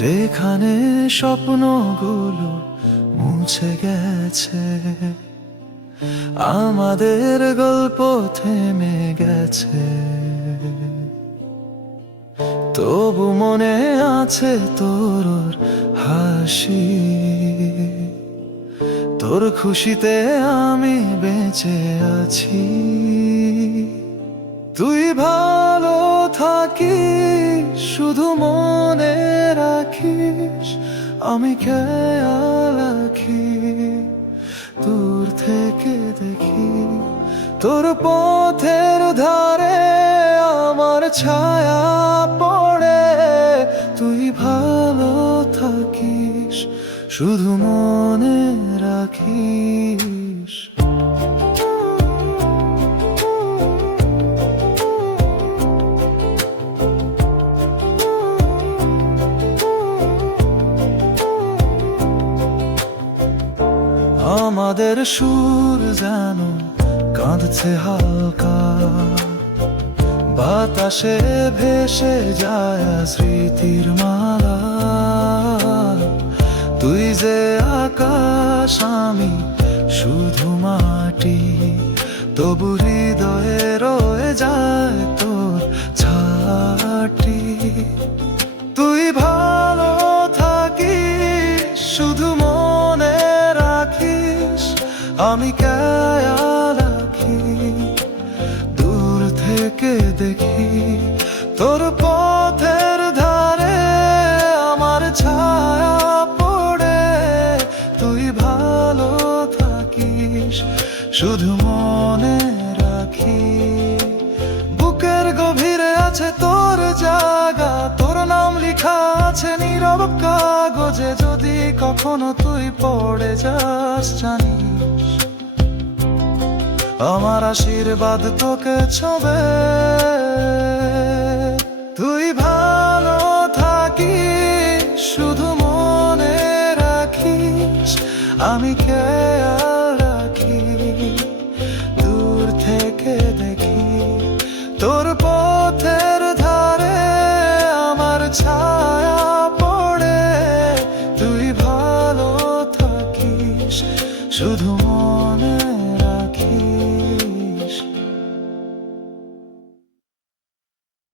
যেখানে স্বপ্নগুলো মুছে গেছে, আমাদের গল্প থেমে গেছে, তবু মনে আছে তোর হাসি। তোর খুশিতে আমি বেঁচে আছি। তুই ভালো থাকিস শুধু মনে রাখিস, আমি খেয়াল রাখি দূর থেকে দেখি তোর পথের ধারে আমার ছায়া পড়ে। তুই ভালো থাকিস শুধু মনে রাখিস। আমাদের সুর যেন কাঁদছে হালকা, বাতাসে ভেসে যায় স্মৃতির মালা। তুই যে আকাশ, আমি শুধু মাটি, তবু হৃদয়ে রয়ে যায় তোর ছাটি। তুই ভালো থাকিস শুধু মনে রাখিস, আমি খেয়াল রাখি দূর থেকে দেখি তোর পথের ধারে আমার ছায়া পড়ে। তুই ভালো থাকিস শুধু মনে রাখি। বুকের গভীরে আছে তোর জায়গা, তোর নাম লেখা আছে নীরব কাগজে। যদি কখনো তুই পড়ে যাস, জানিস আমার আশীর্বাদ তোকে ছোঁবে। তুই